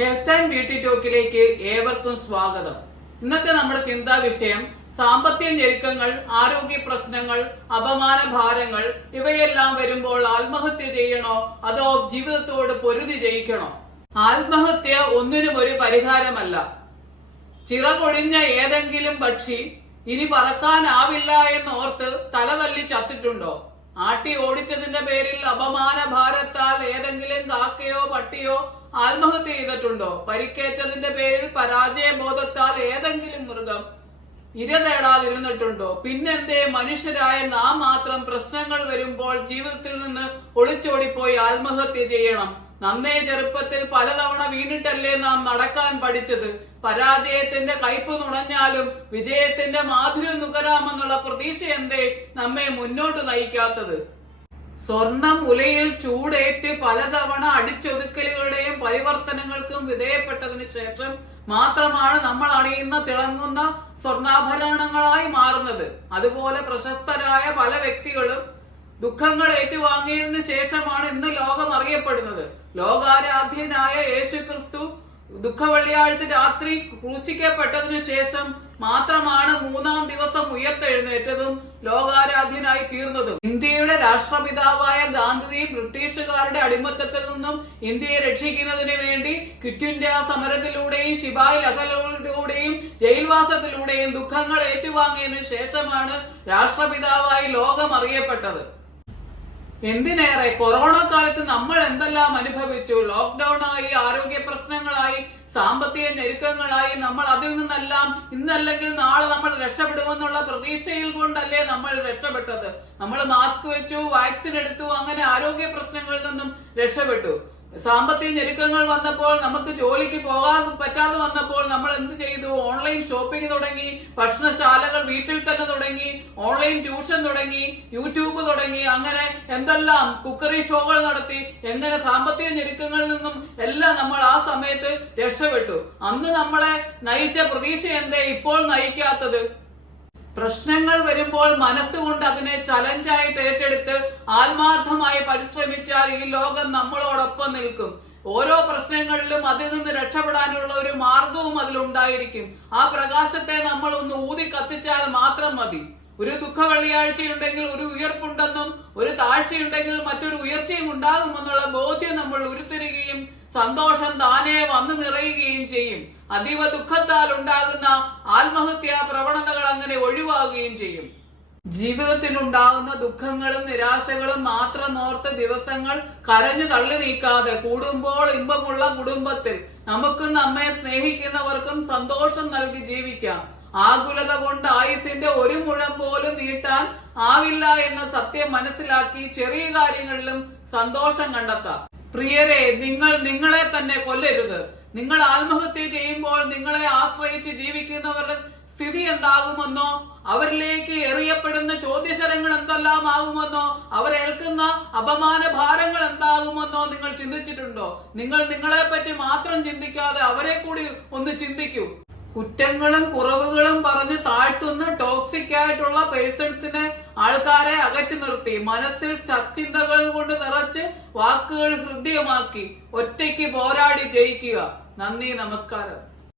Health and beauty ടോക്കിലേക്ക് ഏവർക്കും സ്വാഗതം. ഇന്നത്തെ നമ്മുടെ ചിന്താ വിഷയം സാമ്പത്തിക ഞെരുക്കങ്ങൾ, ആരോഗ്യ പ്രശ്നങ്ങൾ, അപമാന ഭാരങ്ങൾ ഇവയെല്ലാം വരുമ്പോൾ ആത്മഹത്യ ചെയ്യണോ അതോ ജീവിതത്തോട് പൊരുതി ജയിക്കണോ? ആത്മഹത്യ ഒന്നിനും ഒരു പരിഹാരമല്ല. ചിറകൊഴിഞ്ഞ ഏതെങ്കിലും പക്ഷി ഇനി പറക്കാനാവില്ല എന്നോർത്ത് തലതല്ലി ചത്തിട്ടുണ്ടോ? ആട്ടി ഓടിച്ചതിന്റെ പേരിൽ അപമാന ഭാരത്താൽ ഏതെങ്കിലും കാക്കയോ പട്ടിയോ ആത്മഹത്യ ചെയ്തിട്ടുണ്ടോ? പരിക്കേറ്റതിന്റെ പേരിൽ പരാജയബോധത്താൽ ഏതെങ്കിലും മൃഗം ഇര തേടാതിരുന്നിട്ടുണ്ടോ? പിന്നെന്തേ മനുഷ്യരായ നാം മാത്രം പ്രശ്നങ്ങൾ വരുമ്പോൾ ജീവിതത്തിൽ നിന്ന് ഒളിച്ചോടിപ്പോയി ആത്മഹത്യ ചെയ്യണം? നന്നേ ചെറുപ്പത്തിൽ പലതവണ വീണിട്ടല്ലേ നാം നടക്കാൻ പഠിച്ചത്? പരാജയത്തിന്റെ കയ്പ് നുണഞ്ഞാലും വിജയത്തിന്റെ മാധുര്യം നുകരാമെന്നുള്ള പ്രതീക്ഷ എന്തേ നമ്മെ മുന്നോട്ട് നയിക്കാത്തത്? സ്വർണം ഉലയിൽ ചൂടേറ്റ് പലതവണ അടിച്ചൊതുക്കലുകളുടെയും പരിവർത്തനങ്ങൾക്കും വിധേയപ്പെട്ടതിനു ശേഷം മാത്രമാണ് നമ്മൾ അണിയുന്ന തിളങ്ങുന്ന സ്വർണ്ണാഭരണങ്ങളായി മാറുന്നത്. അതുപോലെ പ്രശസ്തരായ പല വ്യക്തികളും ദുഃഖങ്ങൾ ഏറ്റുവാങ്ങിയതിനു ശേഷമാണ് ഇന്ന് ലോകം അറിയപ്പെടുന്നത്. ലോകാരാധ്യനായ യേശുക്രിസ്തു ദുഃഖവെള്ളിയാഴ്ച രാത്രി ക്രൂശിക്കപ്പെട്ടതിനു ശേഷം മാത്രമാണ് മൂന്നാം ദിവസം ഉയർത്തെഴുന്നേറ്റതും ലോകാരാധ്യനായി തീർന്നതും. ഇന്ത്യയുടെ രാഷ്ട്രപിതാവായ ഗാന്ധി ബ്രിട്ടീഷുകാരുടെ അടിമത്തത്തിൽ നിന്നും ഇന്ത്യയെ രക്ഷിക്കുന്നതിന് വേണ്ടി ക്വിറ്റ് ഇന്ത്യ സമരത്തിലൂടെയും ശിപായി ലഹളയിലൂടെയും ജയിൽവാസത്തിലൂടെയും ദുഃഖങ്ങൾ ഏറ്റുവാങ്ങിയതിനു ശേഷമാണ് രാഷ്ട്രപിതാവായി ലോകം അറിയപ്പെട്ടത്. എന്തിനേറെ കൊറോണ കാലത്ത് നമ്മൾ എന്തെല്ലാം അനുഭവിച്ചു. ലോക്ക്ഡൌൺ ആയി, ആരോഗ്യ പ്രശ്നങ്ങളായി, സാമ്പത്തിക ഞെരുക്കങ്ങളായി. നമ്മൾ അതിൽ നിന്നെല്ലാം ഇന്നല്ലെങ്കിൽ നാളെ നമ്മൾ രക്ഷപ്പെടുമെന്നുള്ള പ്രതീക്ഷയിൽ കൊണ്ടല്ലേ നമ്മൾ രക്ഷപ്പെട്ടത്. നമ്മൾ മാസ്ക് വെച്ചു, വാക്സിൻ എടുത്തു, അങ്ങനെ ആരോഗ്യ പ്രശ്നങ്ങളിൽ നിന്നും രക്ഷപ്പെട്ടു. സാമ്പത്തിക ഞെരുക്കങ്ങൾ വന്നപ്പോൾ, നമുക്ക് ജോലിക്ക് പോകാൻ പറ്റാതെ വന്നപ്പോൾ നമ്മൾ എന്ത് ചെയ്തു? ഓൺലൈൻ ഷോപ്പിംഗ് തുടങ്ങി, ഭക്ഷണശാലകൾ വീട്ടിൽ തന്നെ തുടങ്ങി, ഓൺലൈൻ ട്യൂഷൻ തുടങ്ങി, യൂട്യൂബ് തുടങ്ങി, അങ്ങനെ എന്തെല്ലാം കുക്കറി ഷോകൾ നടത്തി. എങ്ങനെ സാമ്പത്തിക ഞെരുക്കങ്ങളിൽ നിന്നും എല്ലാം നമ്മൾ ആ സമയത്ത് രക്ഷപ്പെട്ടു. അന്ന് നമ്മളെ നയിച്ച പ്രതീക്ഷ എന്തേ ഇപ്പോൾ നയിക്കാത്തത്? പ്രശ്നങ്ങൾ വരുമ്പോൾ മനസ്സുകൊണ്ട് അതിനെ ചലഞ്ചായിട്ട് ഏറ്റെടുത്ത് ആത്മാർത്ഥമായി പരിശ്രമിച്ചാൽ ഈ ലോകം നമ്മളോടൊപ്പം നിൽക്കും. ഓരോ പ്രശ്നങ്ങളിലും അതിൽ നിന്ന് രക്ഷപ്പെടാനുള്ള ഒരു മാർഗവും അതിലുണ്ടായിരിക്കും. ആ പ്രകാശത്തെ നമ്മൾ ഒന്ന് ഊതി കത്തിച്ചാൽ മാത്രം മതി. ഒരു ദുഃഖ വെള്ളിയാഴ്ചയുണ്ടെങ്കിൽ ഒരു ഉയർപ്പുണ്ടെന്നും ഒരു താഴ്ചയുണ്ടെങ്കിൽ മറ്റൊരു ഉയർച്ചയും ഉണ്ടാകുമെന്നുള്ള ബോധ്യം നമ്മൾ ഉരുത്തിരികയും സന്തോഷം താനേ വന്നു നിറയുകയും ചെയ്യും. അതീവ ദുഃഖത്താൽ ഉണ്ടാകുന്ന ആത്മഹത്യാ പ്രവണതകൾ അങ്ങനെ ഒഴിവാകുകയും ചെയ്യും. ജീവിതത്തിലുണ്ടാകുന്ന ദുഃഖങ്ങളും നിരാശകളും മാത്രം ഓർത്ത് ദിവസങ്ങൾ കരഞ്ഞു തള്ളി നീക്കാതെ കൂടുമ്പോൾ ഇമ്പമുള്ള കുടുംബത്തിൽ നമുക്കും നമ്മെ സ്നേഹിക്കുന്നവർക്കും സന്തോഷം നൽകി ജീവിക്കാം. ആകുലത കൊണ്ട് ആയുസിന്റെ ഒരു മുഴം പോലും നീട്ടാൻ ആവില്ല എന്ന സത്യം മനസ്സിലാക്കി ചെറിയ കാര്യങ്ങളിലും സന്തോഷം കണ്ടെത്താം. പ്രിയരെ, നിങ്ങൾ നിങ്ങളെ തന്നെ കൊല്ലരുത്. നിങ്ങൾ ആത്മഹത്യ ചെയ്യുമ്പോൾ നിങ്ങളെ ആശ്രയിച്ച് ജീവിക്കുന്നവരുടെ സ്ഥിതി എന്താകുമെന്നോ, അവരിലേക്ക് എറിയപ്പെടുന്ന ചോദ്യശരങ്ങൾ എന്തെല്ലാം ആകുമെന്നോ, അവരേൽക്കുന്ന അപമാന ഭാരങ്ങൾ എന്താകുമെന്നോ നിങ്ങൾ ചിന്തിച്ചിട്ടുണ്ടോ? നിങ്ങൾ നിങ്ങളെ പറ്റി മാത്രം ചിന്തിക്കാതെ അവരെ കൂടി ഒന്ന് ചിന്തിക്കൂ. കുറ്റങ്ങളും കുറവുകളും പറഞ്ഞ് താഴ്ത്തുന്ന ടോക്സിക് ആയിട്ടുള്ള പേഴ്സൺസിനെ, ആൾക്കാരെ അകറ്റി നിർത്തി മനസ്സിൽ സച്ചിന്തകൾ കൊണ്ട് നിറച്ച് വാക്കുകൾ ഹൃദ്യമാക്കി ഒറ്റയ്ക്ക് പോരാടി ജയിക്കുക. നന്ദി, നമസ്കാരം.